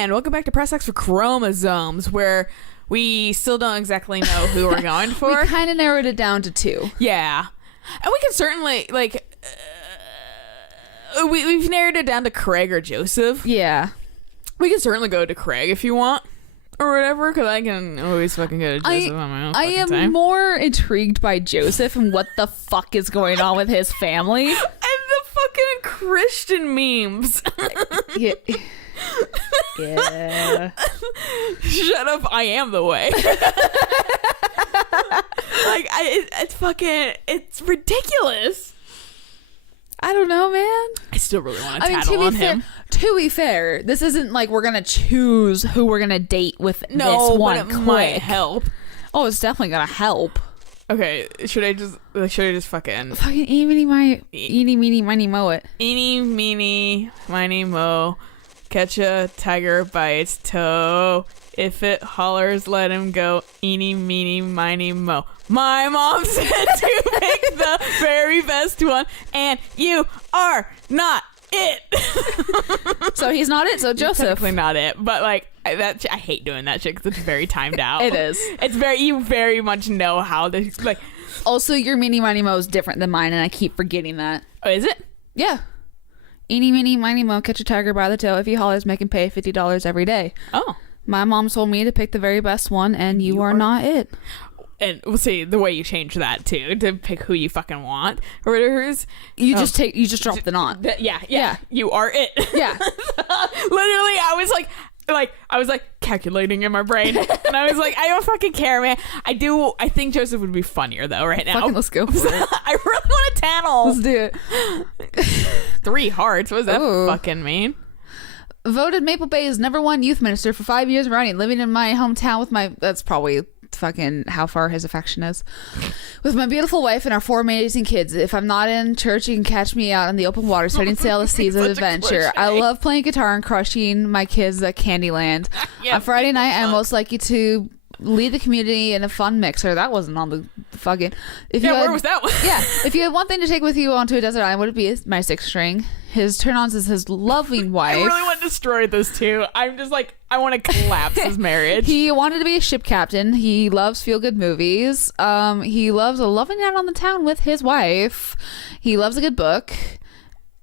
And welcome back to Press X for Chromosomes, where we still don't exactly know who we're going for. We kind of narrowed it down to 2. Yeah. And we can certainly, we've narrowed it down to Craig or Joseph. Yeah. We can certainly go to Craig if you want. Or whatever, because I can always fucking go to Joseph on my own I am time. more intrigued by Joseph and what the fuck is going on with his family. And the fucking Christian memes. Yeah. Yeah. Shut up, I am the way. It's ridiculous. I don't know, man. I still really want to tattle on him. To be fair, this isn't like we're gonna choose who we're gonna date with this one but it click. might help. Oh, it's definitely gonna help. Okay, should I just fucking eeny, meeny, miny, moe it. eeny, meeny, miny, mo, catch a tiger by its toe. If it hollers, let him go. Eeny, meeny, miny, mo. My mom said to pick the very best one, and you are not it. So he's not it. So Joseph, Technically not it, but I hate doing that shit because it's very timed out. It is. It's you very much know how this Also, your meeny, miny, mo is different than mine, and I keep forgetting that. Oh, is it? Yeah. Eeny, meeny, miny, mo, catch a tiger by the tail. If he hollers, make him pay $50 every day. Oh. My mom told me to pick the very best one, and you are not it. And we'll see the way you change that too to pick who you fucking want or whatever. You just drop the not. Yeah. You are it. Yeah. Literally, I was calculating in my brain, and I was like, I don't fucking care, man. I think Joseph would be funnier though right now. Fucking let's go for it. I really want to tattle. Let's do it. 3 hearts. What does that fucking mean? Voted Maple Bay's #1 youth minister for 5 years running, living in my hometown with my... That's probably fucking how far his affection is. With my beautiful wife and our 4 amazing kids. If I'm not in church, you can catch me out on the open water, setting sail the seas of adventure. I love playing guitar and crushing my kids at Candyland. Yeah, on Friday night, I'm most likely to lead the community in a fun mixer. That wasn't on the fucking... Where was that one? Yeah. If you had one thing to take with you onto a desert island, would it be my 6 string? His turn-ons is his loving wife. I really want to destroy those two. I'm just I want to collapse his marriage. He wanted to be a ship captain. He loves feel-good movies. He loves a loving out on the town with his wife. He loves a good book.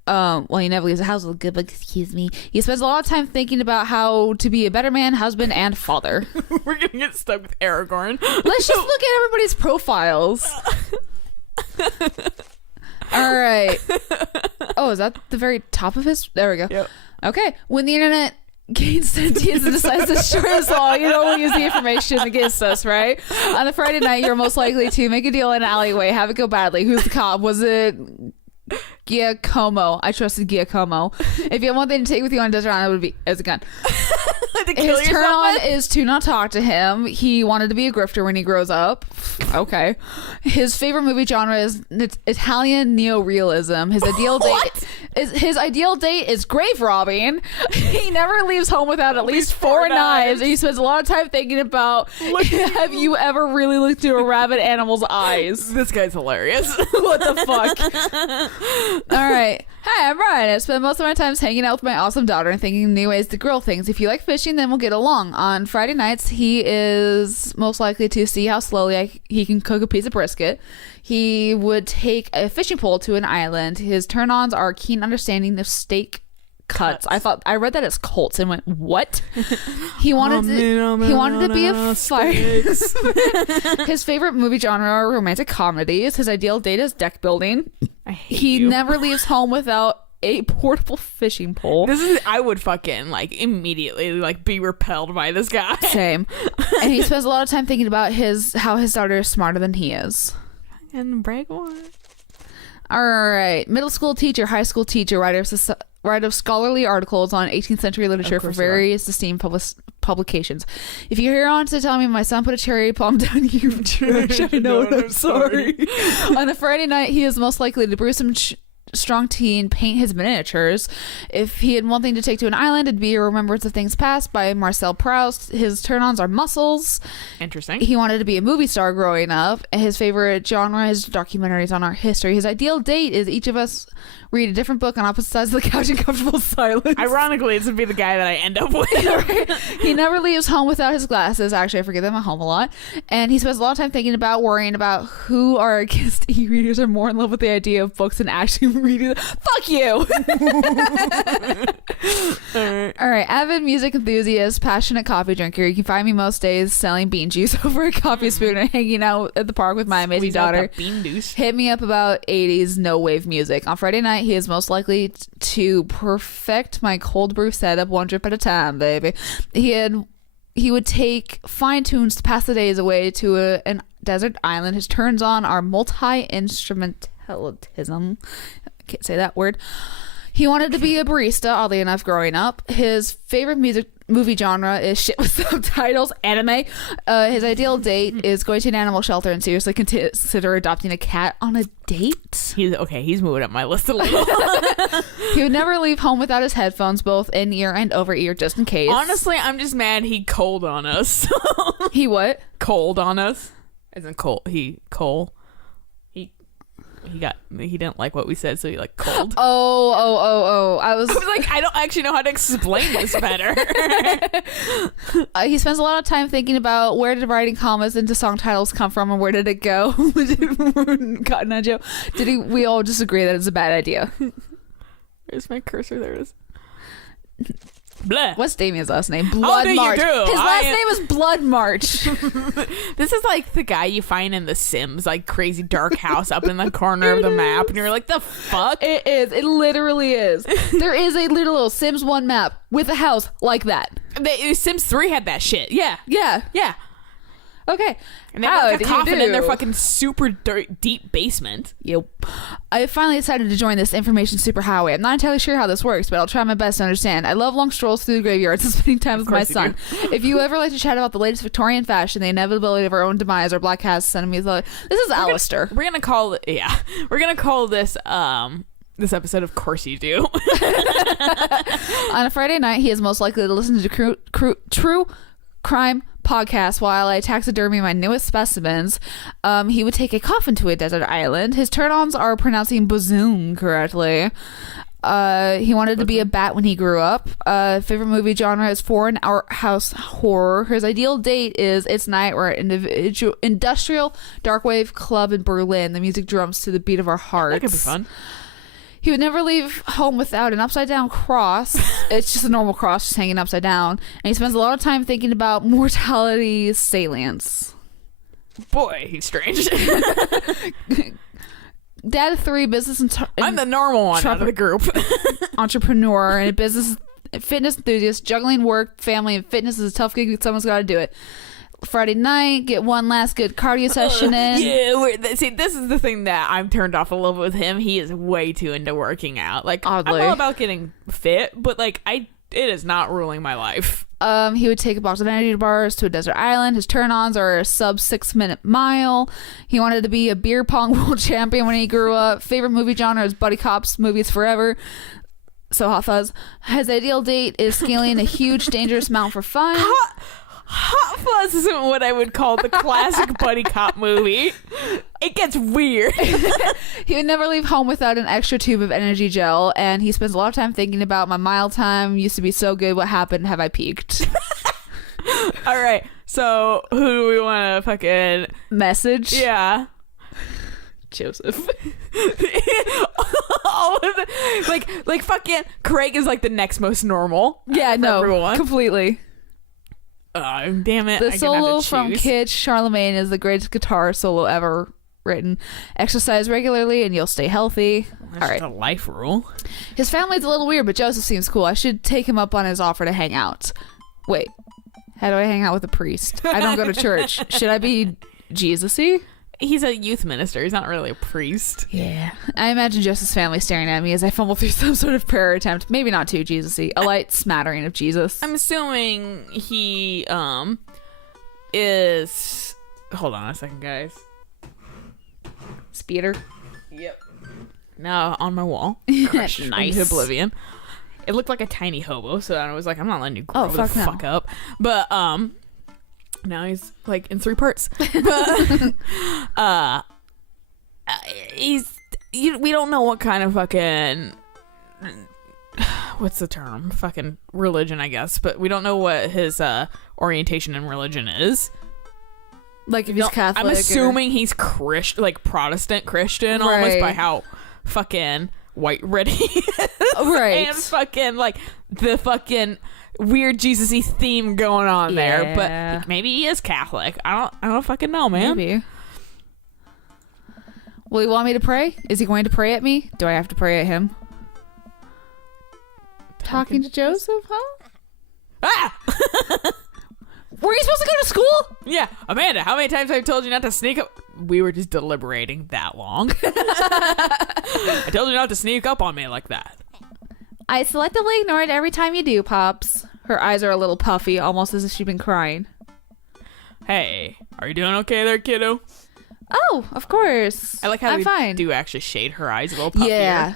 He never leaves the house with a good book. Excuse me. He spends a lot of time thinking about how to be a better man, husband, and father. We're gonna get stuck with Aragorn. Let's just look at everybody's profiles. All right. Oh, is that the very top of his? There we go. Yep. Okay. When the internet gains sentience and decides to destroy us all, you know, we'll use the information against us, right? On a Friday night, you're most likely to make a deal in an alleyway, have it go badly. Who's the cop? Was it Giacomo? I trusted Giacomo. If you have one thing to take with you on a desert island, it would be as a gun. His turn on is to not talk to him. He wanted to be a grifter when he grows up. Okay. His favorite movie genre is Italian neo-realism. His ideal date is grave robbing. He never leaves home without at least 4 knives. And he spends a lot of time thinking about have you ever really looked through a rabid animal's eyes? This guy's hilarious. What the fuck? All right. Hi, I'm Ryan. I spend most of my time hanging out with my awesome daughter and thinking of new ways to grill things. If you like fishing, then we'll get along. On Friday nights, he is most likely to see how slowly he can cook a piece of brisket. He would take a fishing pole to an island. His turn-ons are keen understanding of steak cuts. I read that as Colts and went, what? He wanted to be a fireman. His favorite movie genre are romantic comedies. His ideal date is deck building. He never leaves home without a portable fishing pole. I would fucking immediately be repelled by this guy. Same. And he spends a lot of time thinking about how his daughter is smarter than he is. And break one. All right. Middle school teacher, high school teacher, writer of scholarly articles on 18th century literature for various esteemed publications. If you're here on to tell me my son put a cherry palm down your trash, I know, and I'm sorry. On a Friday night, he is most likely to brew some strong teen paint his miniatures. If he had one thing to take to an island, it'd be a remembrance of things past by Marcel Proust. His turn-ons are muscles. Interesting. He wanted to be a movie star growing up. His favorite genre is documentaries on art history. His ideal date is each of us read a different book on opposite sides of the couch in comfortable silence. Ironically, this would be the guy that I end up with. Right? He never leaves home without his glasses. Actually, I forget them at home a lot. And he spends a lot of time thinking about, worrying about who are against e-readers are more in love with the idea of books than actually reading them. Fuck you! All right. Avid music enthusiast, passionate coffee drinker. You can find me most days selling bean juice over a coffee spoon and hanging out at the park with my amazing daughter. Bean juice. Hit me up about 80s no wave music. On Friday night, he is most likely to perfect my cold brew setup one drip at a time, baby. He would take fine tunes to pass the days away to an desert island. His turns on are multi-instrumentalism. I can't say that word. He wanted to be a barista, oddly enough, growing up. His favorite movie genre is shit with subtitles, anime. His ideal date is going to an animal shelter and seriously consider adopting a cat on a date. He's moving up my list a little. He would never leave home without his headphones, both in ear and over ear, just in case. Honestly, I'm just mad he cold on us. He what? Cold on us. Isn't cold. He didn't like what we said, so he like cold. Oh. I was like, I don't actually know how to explain this better. He spends a lot of time thinking about where did writing commas into song titles come from and where did it go? Cotton Eye Joe. We all just agree that it's a bad idea? Where's my cursor? There it is. Blah. What's Damien's last name? How do you March. do? His last name is Blood March. This is like the guy you find in The Sims, like crazy dark house up in the corner of the map, and you're like, the fuck? It is. It literally is. There is a little Sims 1 map with a house like that. Sims 3 had that shit. Yeah. Yeah. Okay. And they have like a coffin in their fucking super deep basement. Yep. I finally decided to join this information superhighway. I'm not entirely sure how this works, but I'll try my best to understand. I love long strolls through the graveyards and spending time with my son. If you ever like to chat about the latest Victorian fashion, the inevitability of our own demise, or black cats, send me the... This is Alistair. We're gonna call this this episode Of Course You Do. On a Friday night, he is most likely to listen to true crime podcast while I taxidermy my newest specimens. He would take a coffin to a desert island. His turn-ons are pronouncing bozoom correctly. He wanted to be a bat when he grew up. Favorite movie genre is foreign art house horror. His ideal date is It's Night. We're at industrial dark wave club in Berlin. The music drums to the beat of our hearts. That could be fun. He would never leave home without an upside down cross. It's just a normal cross, just hanging upside down. And he spends a lot of time thinking about mortality salience. Boy, he's strange. Dad of 3, business I'm the normal one out of the group. Entrepreneur and a business fitness enthusiast. Juggling work, family, and fitness is a tough gig. Someone's got to do it. Friday night, get one last good cardio session in. Yeah, see, this is the thing that I'm turned off a little bit with him. He is way too into working out. Like, oddly. I'm all about getting fit, but like, it is not ruling my life. He would take a box of energy bars to a desert island. His turn-ons are a sub 6-minute mile. He wanted to be a beer pong world champion when he grew up. Favorite movie genre is buddy cops movies forever. So Hot Fuzz. His ideal date is scaling a huge dangerous mountain for fun. Hot Fuzz isn't what I would call the classic buddy cop movie. It gets weird. He would never leave home without an extra tube of energy gel, and he spends a lot of time thinking about my mile time used to be so good. What happened? Have I peaked? All right. So who do we want to fucking message? Yeah. Joseph. All of the, like fucking Craig is like the next most normal. Yeah, no, everyone. Completely. Damn it. The solo from Kid Charlemagne is the greatest guitar solo ever written. Exercise regularly and you'll stay healthy. That's all right. a life rule. His family's a little weird, but Joseph seems cool. I should take him up on his offer to hang out. Wait, how do I hang out with a priest? I don't go to church. Should I be Jesus-y? He's a youth minister. He's not really a priest. Yeah. I imagine Joseph's family staring at me as I fumble through some sort of prayer attempt. Maybe not too Jesus-y. A light smattering of Jesus. I'm assuming he is... Hold on a second, guys. Speeder. Yep. on my wall. Crushed into oblivion. It looked like a tiny hobo, so I was like, I'm not letting you grow the fuck up. But now he's like in 3 parts. But we don't know what kind of fucking, what's the term? Fucking religion, I guess. But we don't know what his orientation in religion is. Like if he's Catholic. I'm assuming he's like Protestant Christian, almost, by how fucking white red he is. Right. And fucking like the fucking weird Jesus-y theme going on there. But maybe he is Catholic. I don't fucking know, man. Maybe. Will he want me to pray? Is he going to pray at me? Do I have to pray at him? Talking to Joseph, huh? Ah! Were you supposed to go to school? Yeah. Amanda, how many times have I told you not to sneak up? We were just deliberating that long. I told you not to sneak up on me like that. I selectively ignore it every time you do, Pops. Her eyes are a little puffy, almost as if she'd been crying. Hey, are you doing okay there, kiddo? Oh, of course. I like how I'm they fine. do actually shade her eyes a little puffier. Yeah.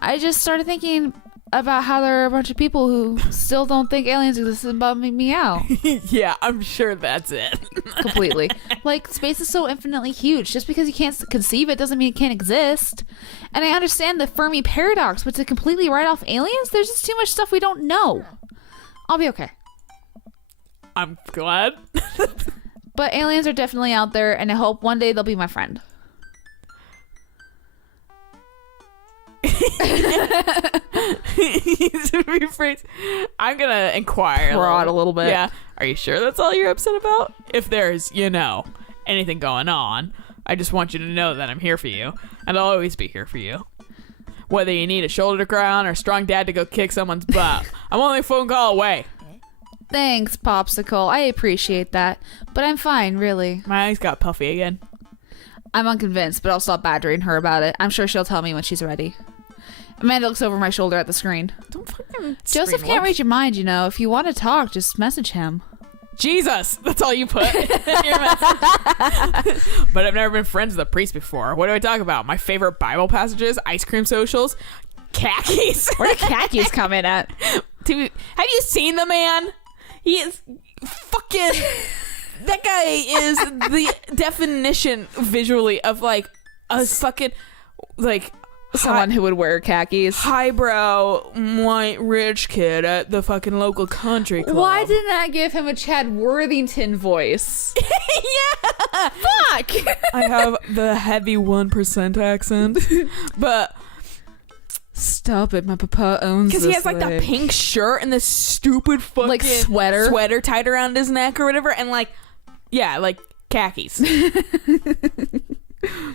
I just started thinking about how there are a bunch of people who still don't think aliens exist and bumming me out. Yeah, I'm sure that's it. Completely. Like, space is so infinitely huge. Just because you can't conceive it doesn't mean it can't exist. And I understand the Fermi paradox, but to completely write off aliens, there's just too much stuff we don't know. I'll be okay. I'm glad. But aliens are definitely out there, and I hope one day they'll be my friend. I'm gonna inquire Prod a little bit. Yeah. Are you sure that's all you're upset about? If there's, anything going on, I just want you to know that I'm here for you, and I'll always be here for you. Whether you need a shoulder to cry on or a strong dad to go kick someone's butt, I'm only a phone call away. Thanks, Popsicle. I appreciate that. But I'm fine, really. My eyes got puffy again. I'm unconvinced, but I'll stop badgering her about it. I'm sure she'll tell me when she's ready. Amanda looks over my shoulder at the screen. Don't fucking Joseph can't read your mind, If you want to talk, just message him. Jesus! That's all you put in your message. But I've never been friends with a priest before. What do I talk about? My favorite Bible passages, ice cream socials, khakis. Where do khakis come in at? Dude, have you seen the man? He is fucking... That guy is the definition visually of like a fucking like someone who would wear khakis. Highbrow white rich kid at the fucking local country club. Why didn't I give him a Chad Worthington voice? Yeah. Fuck. I have the heavy 1% accent. But stop it, my papa owns this. Because he has like the pink shirt and this stupid fucking like sweater tied around his neck or whatever, and like khakis.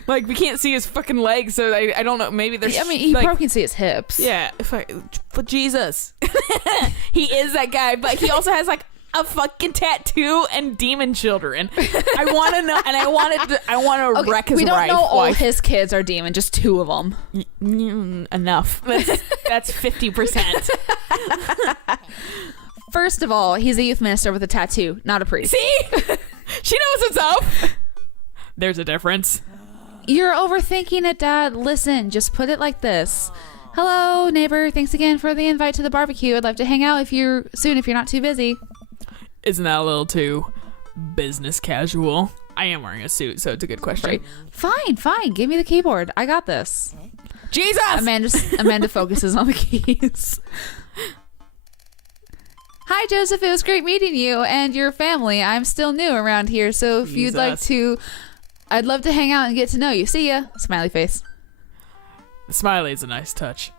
Like we can't see his fucking legs, so I don't know. Maybe there's. I mean, he probably can see his hips. Yeah, but Jesus, he is that guy. But he also has like a fucking tattoo and demon children. I want to know, and I want to wreck his wife. We don't know all his kids are demon, just 2 of them. Enough. That's 50%. First of all, he's a youth minister with a tattoo, not a priest. See? She knows what's up. There's a difference. You're overthinking it, Dad. Listen, just put it like this. Hello, neighbor. Thanks again for the invite to the barbecue. I'd love to hang out if you're not too busy. Isn't that a little too business casual? I am wearing a suit, so it's a good question. Right. Fine. Give me the keyboard. I got this. Jesus! Amanda focuses on the keys. Hi, Joseph. It was great meeting you and your family. I'm still new around here, so if you'd like to, I'd love to hang out and get to know you. See ya. Smiley face. The smiley is a nice touch.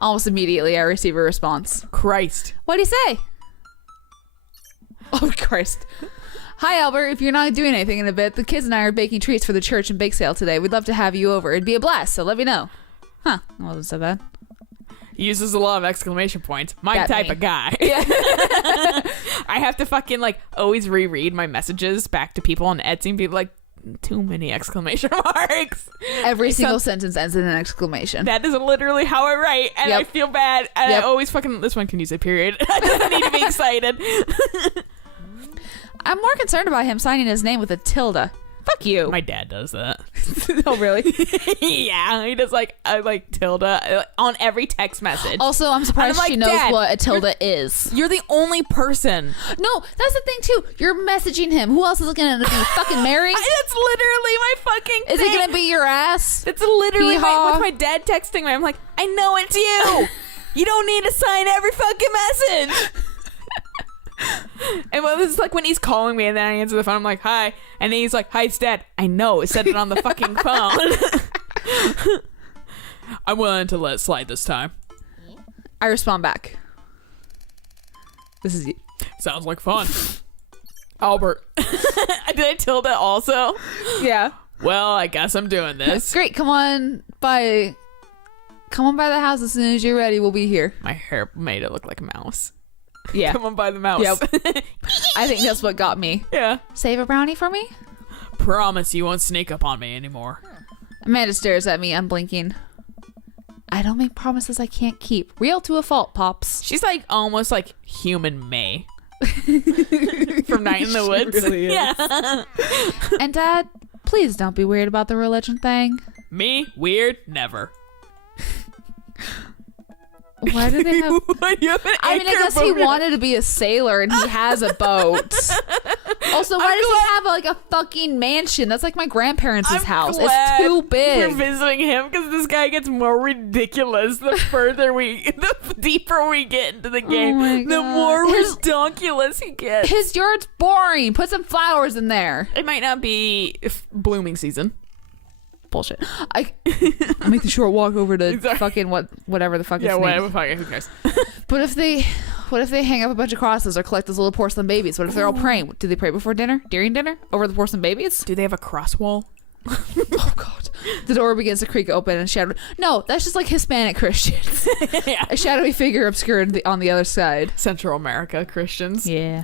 Almost immediately, I receive a response. Christ. What'd he say? Oh, Christ. Hi, Albert. If you're not doing anything in a bit, the kids and I are baking treats for the church and bake sale today. We'd love to have you over. It'd be a blast, so let me know. Huh. That wasn't so bad. He uses a lot of exclamation points. My That type me. of guy. Yeah. I have to fucking always reread my messages back to people on Etsy and be like, too many exclamation marks. Every single sentence ends in an exclamation. That is literally how I write, and Yep. I feel bad, and I always this one can use a period. I just need to be excited. I'm more concerned about him signing his name with a tilde. Fuck you. My dad does that. Oh, really? Yeah, he does like tilde on every text message. Also, I'm surprised like, she knows Dad, what a tilde is. You're the only person. No, that's the thing too. You're messaging him. Who else is it gonna be? Fucking Mary? That's literally my fucking Is thing. it gonna be your ass? It's literally Hee-haw. with my dad texting me. I'm like, I know it's you. You don't need to sign every fucking message. And well, this is like when he's calling me and then I answer the phone. I'm like, hi. And then he's like, hi, it's Dad. I know. It said it on the fucking phone. I'm willing to let it slide this time. I respond back. This is you. Sounds like fun. Albert. Did I tilde also? Yeah. Well, I guess I'm doing this. Great. Come on by the house as soon as you're ready. We'll be here. My hair made it look like a mouse. Yeah. Come on by the mouse. Yep. I think that's what got me. Yeah. Save a brownie for me? Promise you won't sneak up on me anymore. Amanda stares at me, unblinking. I don't make promises I can't keep. Real to a fault, Pops. She's like almost like human May. From Night in the Woods. Really is. Yeah. And Dad, please don't be weird about the religion thing. Me? Weird? Never. Why do they have... Why do you have an I mean, I anchor guess he boat in- wanted to be a sailor and he has a boat. Also, why does he have like a fucking mansion? That's like my grandparents' I'm house. glad It's too big. We're visiting him because this guy gets more ridiculous the the deeper we get into the game. my The God. more ridiculous he gets. His yard's boring. Put some flowers in there. It might not be blooming season. Bullshit. I make the short walk over to Sorry. fucking whatever the fuck Yeah, it's whatever. named. Fuck it, who cares? But if they hang up a bunch of crosses or collect those little porcelain babies? What if they're all praying? Do they pray before dinner? During dinner? Over the porcelain babies? Do they have a cross wall? Oh God. The door begins to creak open and shadow. No, that's just like Hispanic Christians. Yeah. A shadowy figure obscured on the other side. Central America Christians. Yeah.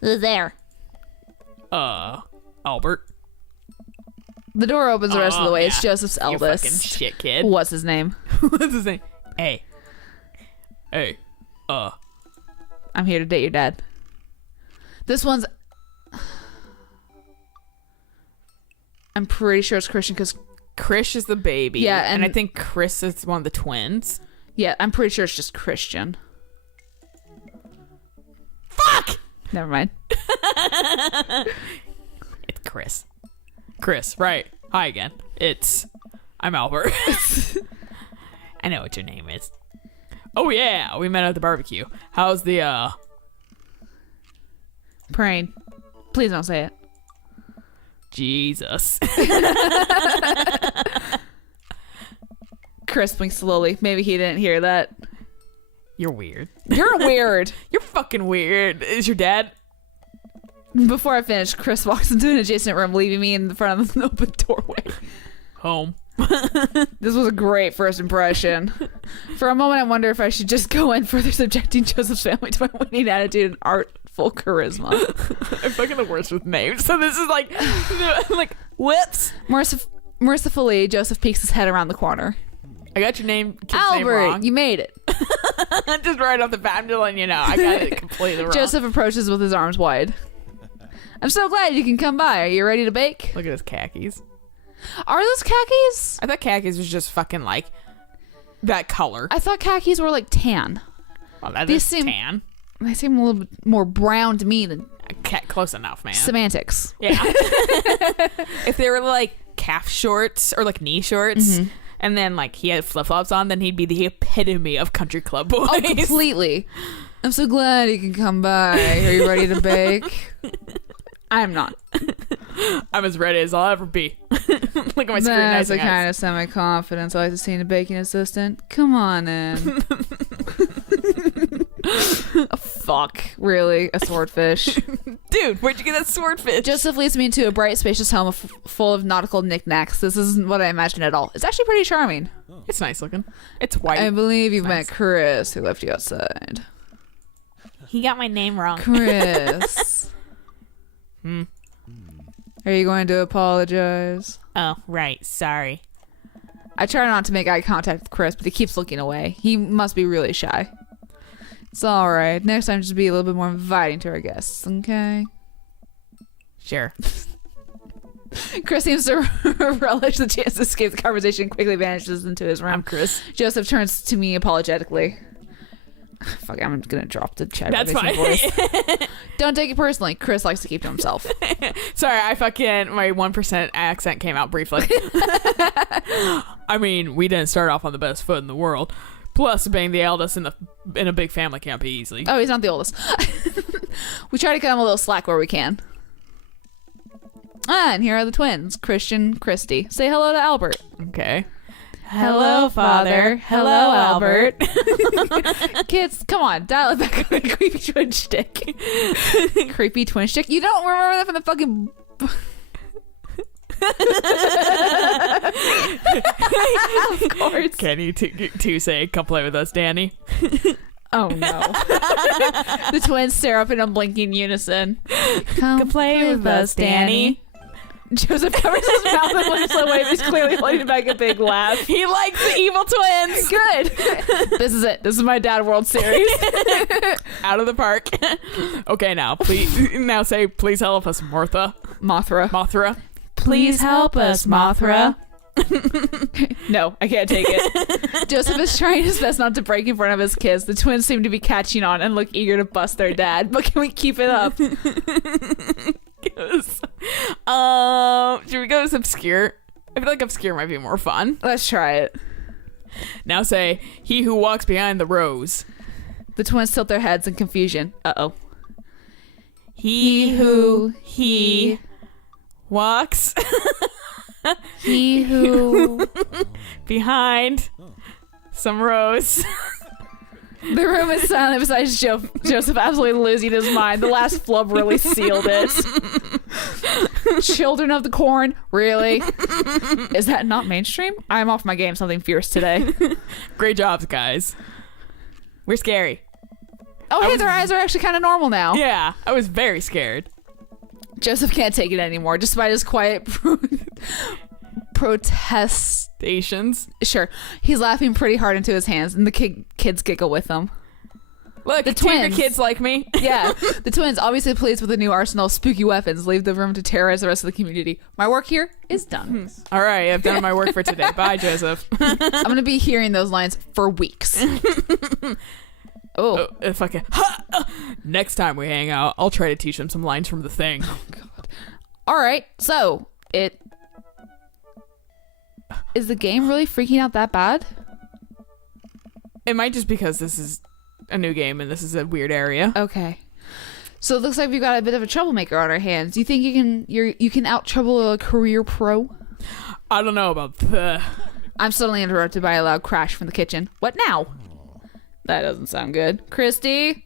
Who's there? Albert. The door opens the rest of the way. It's yeah. Joseph's You fucking eldest. shit kid. What's his name? What's his name? Hey. I'm here to date your dad. This one's... I'm pretty sure it's Christian because... Krish is the baby. Yeah, and I and- think Chris is one of the twins. Yeah, I'm pretty sure it's just Christian. Fuck! Never mind. It's Chris. Chris, right. Hi again. I'm Albert. I know what your name is. Oh yeah, we met at the barbecue. How's the Praying. Please don't say it. Jesus. Chris blinks slowly. Maybe he didn't hear that. You're weird. You're weird. You're fucking weird. Is your dad? Before I finish, Chris walks into an adjacent room, leaving me in the front of an open doorway. Home. This was a great first impression. For a moment, I wonder if I should just go in further subjecting Joseph's family to my winning attitude and artful charisma. I'm fucking the worst with names. So this is like whoops. Mercifully, Joseph peeks his head around the corner. I got your kid's name Albert, wrong. you made it. Just right off the bat, I'm just letting you know. I got it completely wrong. Joseph approaches with his arms wide. I'm so glad you can come by. Are you ready to bake? Look at his khakis. Are those khakis? I thought khakis was just fucking like that color. I thought khakis were like tan. Well, that These is seem- tan. They seem a little bit more brown to me than Close enough, man. semantics. Yeah. If they were like calf shorts or like knee shorts, and then like he had flip flops on, then he'd be the epitome of country club boys. Oh, completely. I'm so glad you can come by. Are you ready to bake? I'm not. I'm as ready as I'll ever be. Look at my That's the scrutinizing kind eyes. of semi-confidence I like to see in a baking assistant. Come on in. Oh, fuck. Really? A swordfish? Dude, where'd you get that swordfish? Joseph leads me into a bright, spacious home full of nautical knickknacks. This isn't what I imagined at all. It's actually pretty charming. It's nice looking. It's white. I believe you've Nice. met Chris, who left you outside. He got my name wrong. Chris. Are you going to apologize? Oh, right. Sorry. I try not to make eye contact with Chris, but he keeps looking away. He must be really shy. It's alright. Next time, just be a little bit more inviting to our guests, okay? Sure. Chris seems to relish the chance to escape the conversation and quickly vanishes into his room. I'm Chris. Joseph turns to me apologetically. Fuck, I'm gonna drop the chat. That's fine. Voice. Don't take it personally. Chris likes to keep to himself. Sorry, my 1% accent came out briefly. I mean, we didn't start off on the best foot in the world. Plus, being the eldest in a big family can't be easy. Oh, he's not the oldest. We try to cut him a little slack where we can. And here are the twins, Christian, Christy. Say hello to Albert. Okay. Hello, Father. Hello, Albert. Kids, come on, dial it back on a creepy twin shtick. Creepy twin shtick? You don't remember that from the fucking... Of course. Can you two say "Come play with us, Danny"? Oh no. The twins stare up in unblinking unison. Come play with us, Danny. Joseph covers his mouth and looks away. He's clearly holding back a big laugh. He likes the evil twins. Good. This is it. This is my Dad World Series. Out of the park. Okay, now say please help us, Mothra. Please help us, Mothra. No, I can't take it. Joseph is trying his best not to break in front of his kids. The twins seem to be catching on and look eager to bust their dad. But can we keep it up? Should we go with obscure? I feel like obscure might be more fun. Let's try it. Now say, he who walks behind the rose. The twins tilt their heads in confusion. Uh-oh. He walks. He who... behind some rose. The room is silent besides Joseph absolutely losing his mind. The last flub really sealed it. Children of the Corn? Really? Is that not mainstream? I'm off my game. Something fierce today. Great jobs, guys. We're scary. Oh, hey, their eyes are actually kind of normal now. Yeah, I was very scared. Joseph can't take it anymore, despite his quiet protestations. Sure. He's laughing pretty hard into his hands, and the kids giggle with him. Look, the twins. Kids like me. Yeah. The twins, obviously pleased with the new arsenal of spooky weapons, leave the room to terrorize the rest of the community. My work here is done. All right, I've done my work for today. Bye, Joseph. I'm going to be hearing those lines for weeks. Oh. If I can. Next time we hang out, I'll try to teach them some lines from The Thing. Oh, God. All right, so is the game really freaking out that bad? It might just because this is a new game and this is a weird area. Okay. So it looks like we've got a bit of a troublemaker on our hands. Do you think you can out trouble a career pro? I don't know about the... I'm suddenly interrupted by a loud crash from the kitchen. What now? That doesn't sound good. Christy?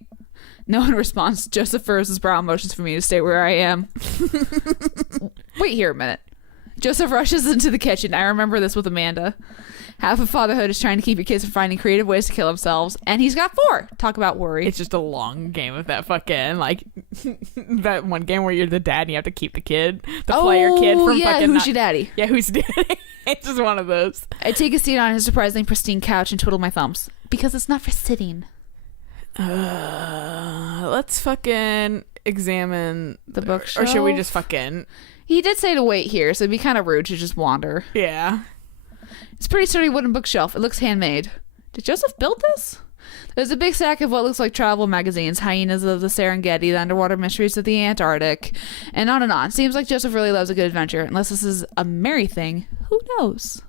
No one responds. Joseph furrows his brow and motions for me to stay where I am. Wait here a minute. Joseph rushes into the kitchen. I remember this with Amanda. Half of fatherhood is trying to keep your kids from finding creative ways to kill themselves, and he's got 4. Talk about worry. It's just a long game of that fucking, like, that one game where you're the dad and you have to keep the kid, the player kid from fucking... Who's your daddy? Yeah, who's your daddy? It's just one of those. I take a seat on his surprisingly pristine couch and twiddle my thumbs. Because it's not for sitting. Let's fucking examine... The bookshelf? Or should we just fucking... He did say to wait here, so it'd be kind of rude to just wander. Yeah. It's a pretty sturdy wooden bookshelf. It looks handmade. Did Joseph build this? There's a big stack of what looks like travel magazines, Hyenas of the Serengeti, The Underwater Mysteries of the Antarctic, and on and on. Seems like Joseph really loves a good adventure. Unless this is a merry thing. Who knows?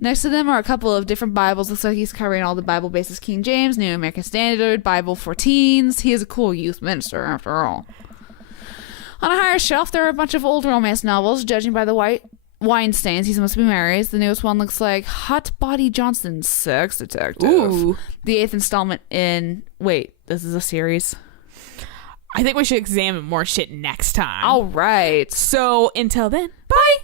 Next to them are a couple of different Bibles. Looks like he's covering all the Bible bases: King James, New American Standard, Bible for Teens. He is a cool youth minister, after all. On a higher shelf, there are a bunch of old romance novels. Judging by the white wine stains, he must be married. The newest one looks like Hot Body Johnson's Sex Detective. Ooh. The 8th installment in... Wait, this is a series? I think we should examine more shit next time. All right. So, until then, Bye!